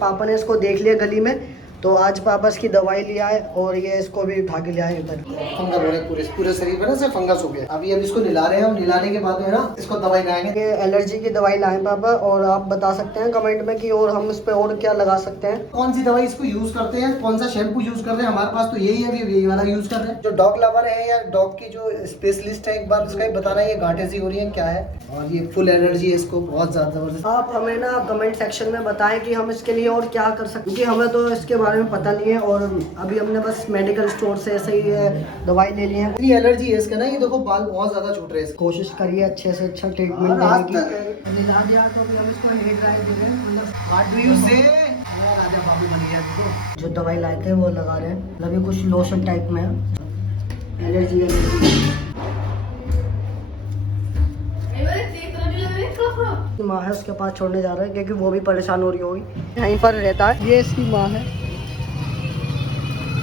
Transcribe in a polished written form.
पापा ने इसको देख लिया गली में, तो आज पापा इसकी दवाई लिया है और ये इसको भी उठा के लिया है इधर। फंगस हो रहे पूरे शरीर में ना से फंगस हो गया। अभी इसको निला रहे हैं और निलाने के बाद है ना इसको दवाई लगाएंगे। ये एलर्जी की दवाई लाए पापा, और आप बता सकते हैं कमेंट में कि और हम इस पे और क्या लगा सकते हैं, कौन सी दवाई इसको यूज करते हैं, कौन सा शैम्पू यूज कर रहे हैं। हमारे पास तो यही है, यही वाला यूज कर रहे हैं। जो डॉग लवर है या डॉग की जो स्पेशलिस्ट है, एक बार उसका बताना ये गांठें सी हो रही है क्या है, और ये फुल एलर्जी है इसको बहुत ज्यादा जबरदस्त। आप हमें ना कमेंट सेक्शन में बताएं कि हम इसके लिए और क्या कर सकते हैं, क्योंकि हमें तो इसके बारे में पता नहीं है, और अभी हमने बस मेडिकल स्टोर से ऐसे ही दवाई ले ली है। इतनी एलर्जी है इसका ना, ये देखो बाल बहुत ज्यादा छूट रहे हैं। कोशिश करिए अच्छे से अच्छा ट्रीटमेंट देने की। निला दिया तो अभी हम इसको हेयर ड्राई दे रहे हैं, मतलब व्हाट डू यू से राजा बाबू बन गया। जो दवाई लाए थे वो लगा रहे हैं, मतलब ये कुछ लोशन टाइप में है। एलर्जी माँ है उसके पास छोड़ने जा रहे हैं, क्योंकि वो भी परेशान हो रही होगी। यहीं पर रहता है, ये इसकी माँ है।